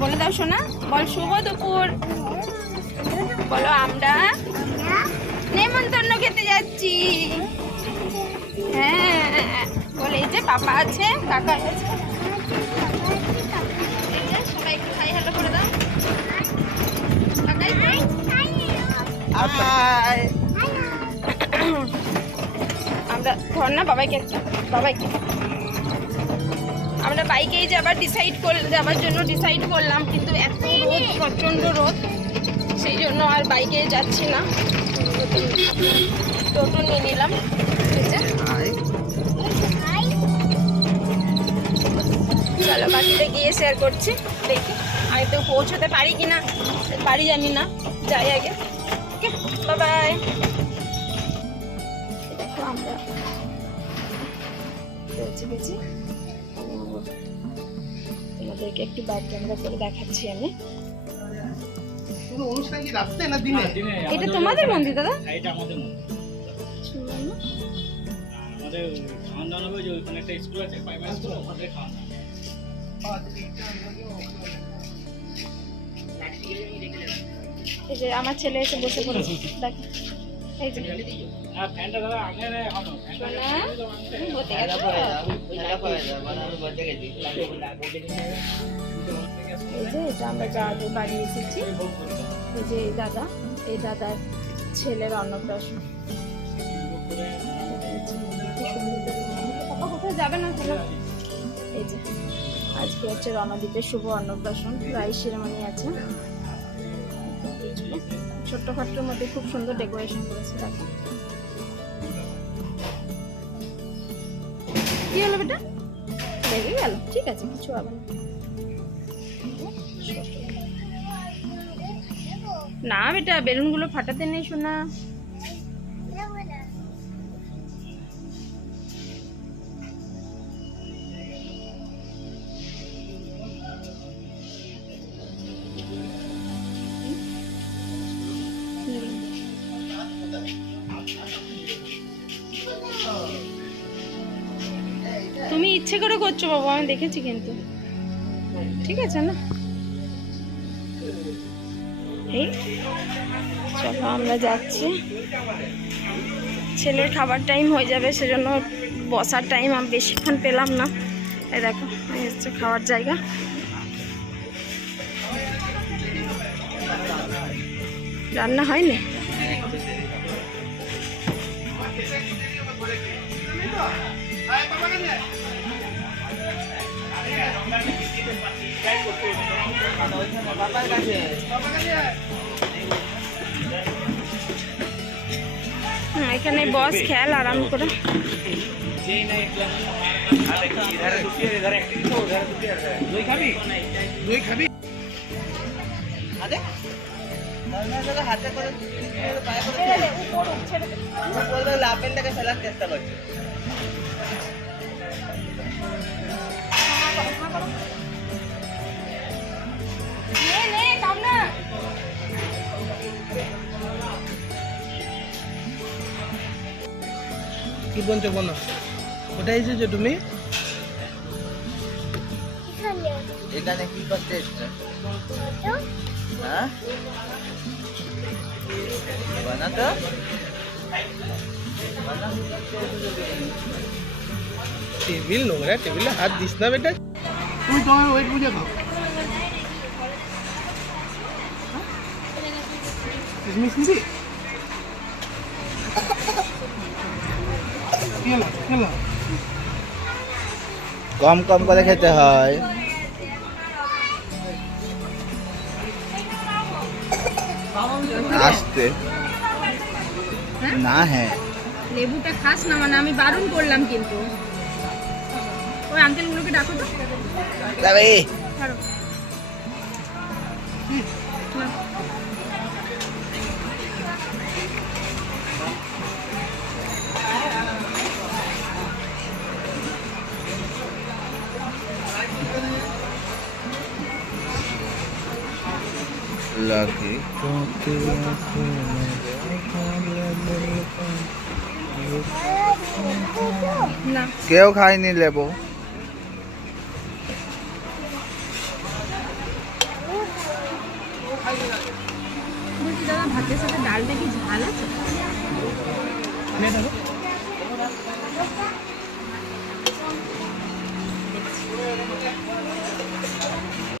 বলে দাও শোনা বল শুভ দুপুর। বলো আমরা নেমন্তন্ন খেতে যাচ্ছি। হ্যাঁ বলে এই যে পাপা আছে কাকা আছে। আমরা ধর না বাবাইকে বাবাইকে। আমরা বাইকেই যাবার ডিসাইড কর যাবার জন্য ডিসাইড করলাম কিন্তু এত রোদ প্রচণ্ড রোদ সেই জন্য আর বাইকে যাচ্ছি না। টোটো নিয়ে নিলাম। চলো বাকিটা গিয়ে শেয়ার করছি দেখি আমি তো পৌঁছতে পারি কি না পারি জানি না যাই আগে। ওকে বাই দেখো আমরা। গেছি তোমাদেরকে একটু ব্যাক ক্যামেরা করে দেখাচ্ছি আমি। পুরো অনুষ্ঠান কি রাস্তায় না দিনে? এটা তোমাদের মন্দির দাদা? হ্যাঁ, এটা আমাদের মন্দির। একটা স্কুল আছে প্রাইমারি স্কুল ওখানে এই যে আমার ছেলে এসে বসে পড়েছে। দেখ। এই যে এটা আমরা যাদের বাড়ি এসেছি এই যে এই দাদা এই দাদার ছেলের অন্নপ্রাশন কোথাও যাবে না এই যে আজকে হচ্ছে রণদ্বীপের শুভ অন্নপ্রাশন রাইস সেরেমনি আছে। ছোট্টখাট্টোর মধ্যে খুব সুন্দর ডেকোরেশন করেছে। দেখো কি হলো বেটা? লেগে গেল? ঠিক আছে, কিছু হবে না। না বেটা, বেলুনগুলো ফাটাতে নেই শোনা তুমি ইচ্ছে করে করছ বাবা, আমি দেখেছি কিন্তু। ঠিক আছে না? এই, চলো আমরা যাচ্ছি। ছেলের খাবার টাইম হয়ে যাবে, সেজন্য বসার টাইম আমি বেশিক্ষণ পেলাম না। এই দেখো হচ্ছে খাওয়ার জায়গা। রান্না হয়নি? এখানে বস খেয়াল আরাম করে হাতে করে লাভেনটাকে ফেলার চেষ্টা করছে কি বলো কোথায় এসেছ তুমি? এখানে। কি করতে এসছো? হ্যাঁ? বানাতো? টেবিল নোংরা টেবিলে হাত দিস না বেটা। তুমি তোমার ওয়েট বুঝে খাও কিসমিস নিবি কম কম করে খেতে হয়। আসতে। না হ্যাঁ। লেবুটা খাস না মানে আমি বারণ করলাম কিন্তু। ওই আঙ্কেলগুলোকে ডাকো তো। লাগে কেউ খায়নি লেবু? ভাতের সাথে ডালটা কি ঝাল আছে?